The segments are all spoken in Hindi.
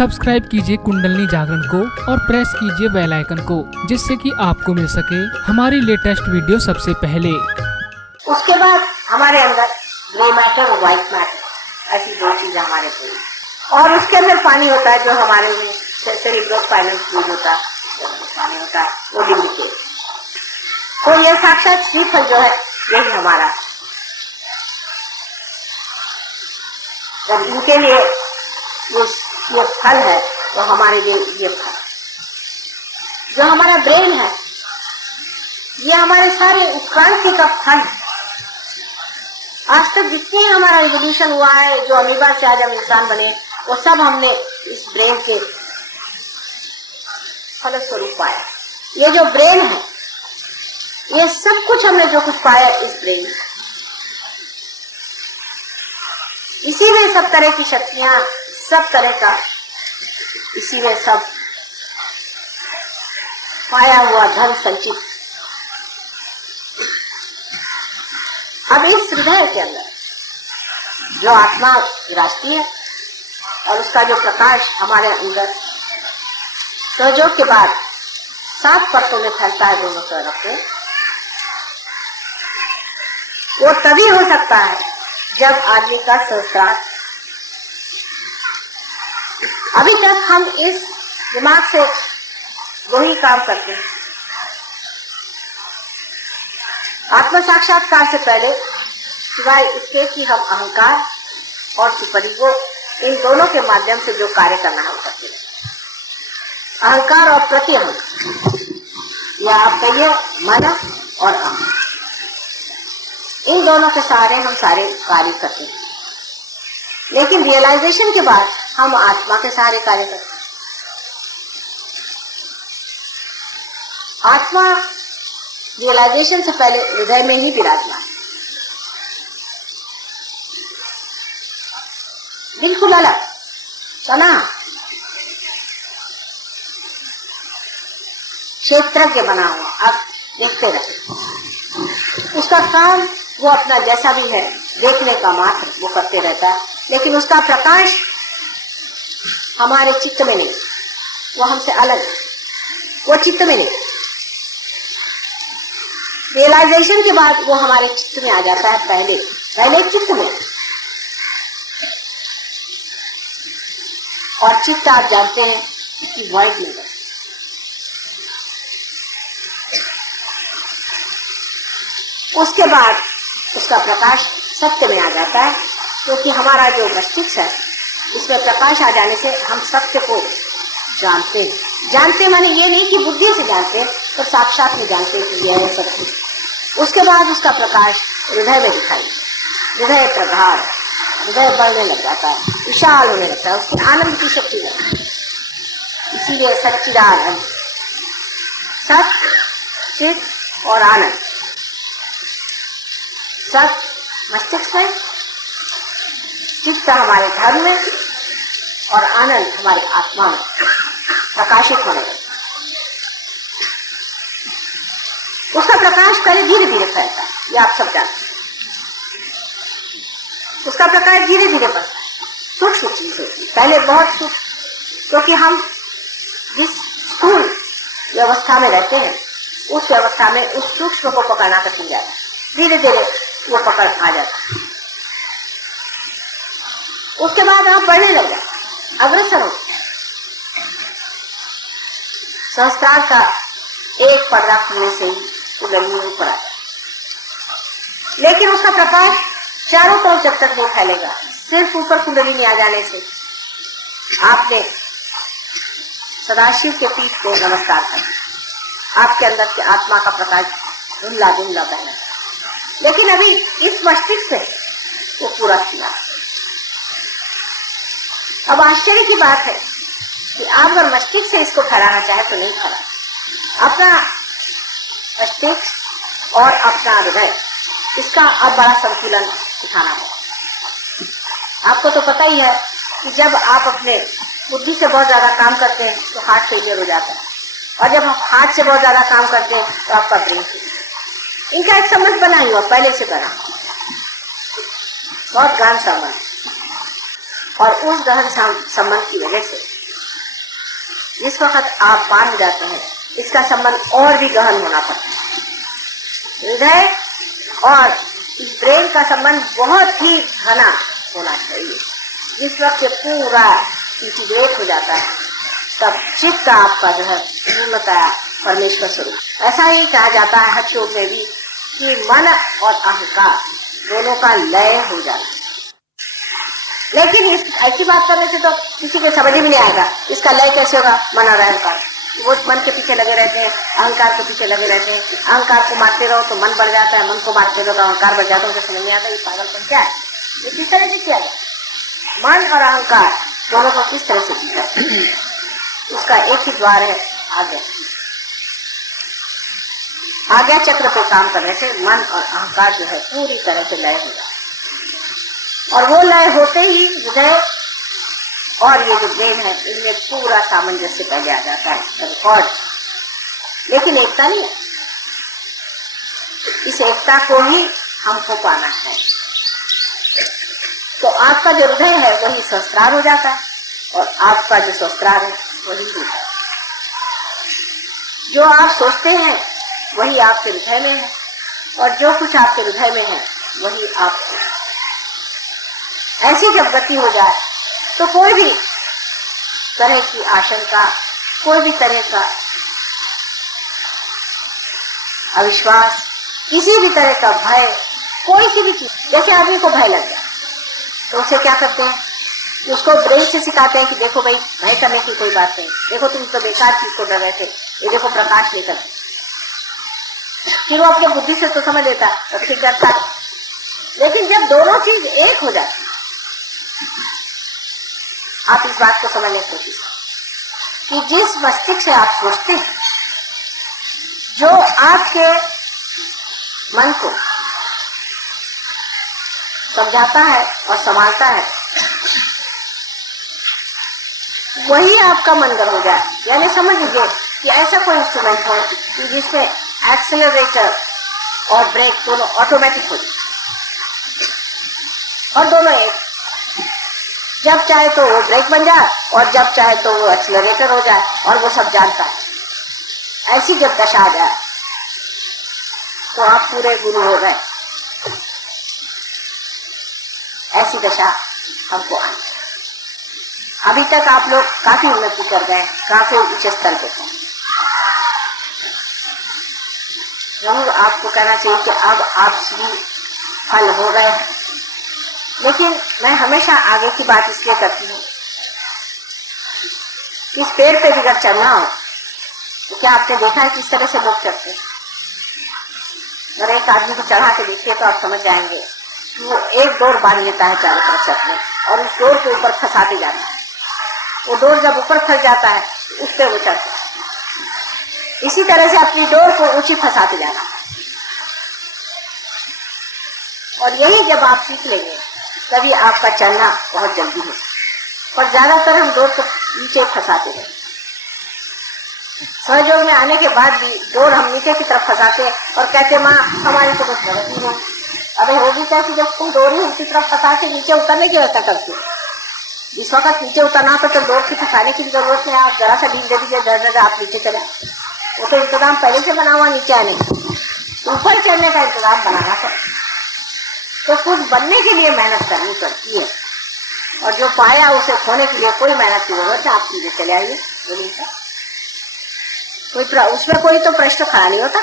सब्सक्राइब कीजिए कुंडलनी जागरण को और प्रेस कीजिए बेल आइकन को, जिससे कि आपको मिल सके हमारी लेटेस्ट वीडियो सबसे पहले। उसके बाद हमारे अंदर ग्रे मैटर और व्हाइट मैटर, ऐसी दो चीजें हमारे को, और उसके अंदर पानी होता है जो हमारे में सेरेब्रोस्पाइनल फ्लूइड होता है, पानी होता है वो लिमिटेड। तो यह साक्षात श्रीफल जो है यही हमारा, जब इनके लिए ये फल है तो हमारे लिए ये फल। जो हमारा ब्रेन है ये हमारे सारे उत्क्रांति का फल। आज तक जितनी हमारा रिवोल्यूशन हुआ है, जो अमीबा से आज हम इंसान बने, वो सब हमने इस ब्रेन के फलस्वरूप पाया। ये जो ब्रेन है, ये सब कुछ हमने जो कुछ पाया इस ब्रेन, इसी में सब तरह की शक्तियां, सब तरह का इसी में सब पाया हुआ धन संचित। अब इस हृदय के अंदर जो आत्मा विराजती है और उसका जो प्रकाश हमारे अंदर सहयोग के बाद 7 परतों में फैलता है दोनों तरफ से, वो तभी हो सकता है जब आदमी का सहस्त्रार। अभी तक हम इस दिमाग से वही काम करते हैं। आत्म साक्षात्कार से पहले सिवाय इसके कि हम अहंकार और सुपर ईगो, इन दोनों के माध्यम से जो कार्य करना है वो करते हैं। अहंकार और प्रति अहंकार, या आप कहिए मन और अहम, इन दोनों के सहारे हम सारे कार्य करते हैं। लेकिन रियलाइजेशन के बाद हम आत्मा के सहारे कार्य करते हैं। आत्मा रियलाइजेशन से पहले हृदय में ही विराजमान, बिल्कुल अलग तना क्षेत्रज्ञ बना हुआ। आप देखते रहे, उसका काम वो अपना जैसा भी है देखने का मात्र वो करते रहता है, लेकिन उसका प्रकाश हमारे चित्त में नहीं, वो हमसे अलग, वो चित्त में नहीं। रियलाइजेशन के बाद वो हमारे चित्त में आ जाता है, पहले चित्त में। और चित्त आप जानते हैं कि वर्ल्ड में है। उसके बाद उसका प्रकाश सत्य में आ जाता है, क्योंकि हमारा जो मस्तिष्क है इसमें प्रकाश आ जाने से हम सत्य को जानते हैं। जानते माने ये नहीं कि बुद्धि से जानते, पर साक्षात में जानते कि यह है सत्य। उसके बाद उसका प्रकाश हृदय में दिखाई, हृदय प्रगाढ़, हृदय बढ़ने लग जाता है, विशाल होने लगता है, उसकी आनंद की शक्ति लगती है। इसीलिए सच्चिदानंद, सत्य, चित और आनंद, सत्य मस्तिष्क में, चित्त हमारे धर्म में और आनंद हमारे आत्मा में प्रकाशित होने लगे। उसका प्रकाश पहले धीरे धीरे फैलता है, ये आप सब जानते हैं। उसका प्रकाश धीरे धीरे बढ़ता है, सूक्ष्म चीज होती है, पहले बहुत सूक्ष्म, क्योंकि हम जिस स्थूल व्यवस्था में रहते हैं उस व्यवस्था में उस सूक्ष्म को पकड़ना कठिन जाता है। धीरे धीरे वो पकड़ आ जाता है। उसके बाद आप बढ़ने लग जाते, अग्रसर हो। सहस्त्रार का एक पर्दा खुलने से ही कुंडली ऊपर आ जाए, लेकिन उसका प्रकाश चारों तरफ जब तक नहीं फैलेगा, सिर्फ ऊपर कुंडली में आ जाने से आपने सदाशिव के पीठ पे नमस्कार कर, आपके अंदर के आत्मा का प्रकाश धुंधला धुंधला बहना। लेकिन अभी इस मस्तिष्क से वो पूरा किया। अब आश्चर्य की बात है कि आप अगर मस्तिष्क से इसको फैलाना चाहे तो नहीं फैला। अपना मस्तिष्क और अपना हृदय, इसका अब बड़ा संतुलन दिखाना होगा। आपको तो पता ही है कि जब आप अपने बुद्धि से बहुत ज्यादा काम करते हैं तो हार्ट फेलियर हो जाता है, और जब आप हार्ट से बहुत ज्यादा काम करते हैं तो आपका ब्रेन फेलियर। इनका एक संबंध बना हुआ, पहले से बना, बहुत गहन संबंध। और उस गहन संबंध की वजह से जिस वक्त आप पार हो जाते हैं, इसका संबंध और भी गहन होना पड़ता है। हृदय और इस ब्रेन का संबंध बहुत ही घना होना चाहिए। जिस वक्त पूरा इंटीग्रेट हो जाता है, तब चित्त आपका जो है पूर्णतः परमेश्वर स्वरूप। ऐसा ही कहा जाता है हठ योग में भी कि मन और अहंकार दोनों का लय हो जाता है। लेकिन इस ऐसी बात करने से तो किसी के समझ में नहीं आएगा इसका लय कैसे होगा। मन और अहंकार, वो मन के पीछे लगे रहते हैं, अहंकार के पीछे लगे रहते हैं। अहंकार को मारते रहो तो मन बढ़ जाता है, मन को मारते रहो तो अहंकार बढ़ जाता है। उनको समझ नहीं आता ये पागलपन क्या है। ये किस तरह से किया जाए, मन और अहंकार दोनों को किस तरह से किया। उसका एक ही द्वार है, आज्ञा। आज्ञा चक्र पे काम करने से मन और अहंकार जो है पूरी तरह से लय हो जाता है। और वो लय होते ही हृदय और ये जो ब्रेन है इनमें पूरा सामंजस्य पहले आ जाता है, रिकॉर्ड। लेकिन एकता नहीं है। इस एकता को ही हमको पाना है। तो आपका जो हृदय है वही सहस्त्रार हो जाता है और आपका जो सहस्त्रार है वही हृदय। जो आप सोचते हैं वही आपके हृदय में है और जो कुछ आपके हृदय में है वही आप। ऐसी जब गति हो जाए तो कोई भी तरह की आशंका, कोई भी तरह का अविश्वास, किसी भी तरह का भय, कोई सी भी चीज। जैसे आदमी को भय लग जाए तो उसे क्या करते हैं, उसको ब्रेन से सिखाते हैं कि देखो भाई भय करने की कोई बात नहीं, देखो तुम तो बेकार चीज को डर रहे थे, ये देखो प्रकाश लेकर। फिर वो अपने बुद्धि से तो समझ लेता है और फिर डरता है। लेकिन जब दोनों चीज एक हो जाती, आप इस बात को समझने की कोशिश कि जिस मस्तिष्क से आप सोचते हैं, जो आपके मन को समझाता है और संभालता है, वही आपका मनगढ़ हो जाए। यानी समझ लीजिए कि ऐसा कोई इंस्ट्रूमेंट हो कि जिसमें एक्सेलरेटर और ब्रेक दोनों ऑटोमेटिक हो जाए और दोनों एक। जब चाहे तो वो ब्रेक बन जाए और जब चाहे तो वो एक्सेलरेटर हो जाए और वो सब जानता है। ऐसी जब दशा आ जाए तो आप पूरे गुरु हो गए। ऐसी दशा हमको आनी चाहिए। अभी तक आप लोग काफी उन्नति कर गए, काफी ऊंचे स्तर पे हैं। जरूर आपको कहना चाहिए कि अब आप श्री फल हो गए। लेकिन मैं हमेशा आगे की बात इसलिए करती हूँ, इस पेड़ पे भी अगर चढ़ना हो तो क्या आपने देखा है किस तरह से लोग चढ़ते हैं? अगर एक आदमी को चढ़ा के देखिए तो आप समझ जाएंगे कि वो एक डोर बांध लेता है चारों तरफ से अपने, और उस डोर के ऊपर फंसाते जाता है। वो डोर जब ऊपर फंस जाता है उस पर वो चढ़ता है। इसी तरह से अपनी डोर को ऊंची फंसाते जाना। और यही जब आप सीख लेंगे तभी आपका चलना बहुत जल्दी हो। और ज्यादातर हम डोर को नीचे फंसाते हैं। सहयोग में आने के बाद भी डोर हम नीचे की तरफ फंसाते हैं और कहते माँ हमारी तो कुछ प्रगति नहीं। अबे होगी क्या कि जब तुम डोरी उनकी तरफ फंसा के नीचे उतरने की व्यवस्था करते हो। जिस वक्त नीचे उतरना तो डोर की फंसाने की जरूरत नहीं। आप जरा सा ढील दे दीजिए, डर आप नीचे चले। वो तो इंतजाम पहले से बना हुआ नीचे आने का, ऊपर चढ़ने का इंतजाम बनाना पड़ता। तो कुछ बनने के लिए मेहनत करनी पड़ती है और जो पाया उसे खोने के लिए कोई मेहनत की जरूरत है। आप सीधे चले आइए, उसमें कोई तो प्रश्न खड़ा नहीं होता।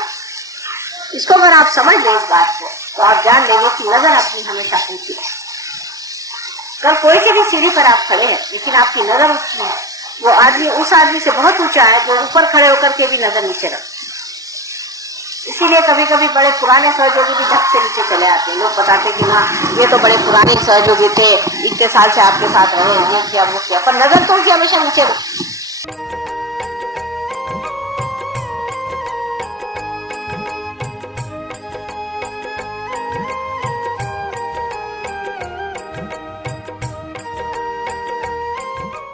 इसको अगर आप समझ लें इस बात को तो आप जान लेंगे कि नजर अपनी हमेशा ऊंची है। अगर कोई सी भी सीढ़ी पर आप खड़े हैं लेकिन आपकी नजर ऊंची है, वो आदमी उस आदमी से बहुत ऊंचा है जो ऊपर खड़े होकर के भी नजर नीचे रखते। इसीलिए कभी कभी बड़े पुराने सहयोगी भी धक से नीचे चले आते हैं। लोग बताते कि ना ये तो बड़े पुराने सहयोगी थे, इतने साल से आपके साथ रहे, ये किया वो किया, पर नजर तो उनकी हमेशा नीचे रखती।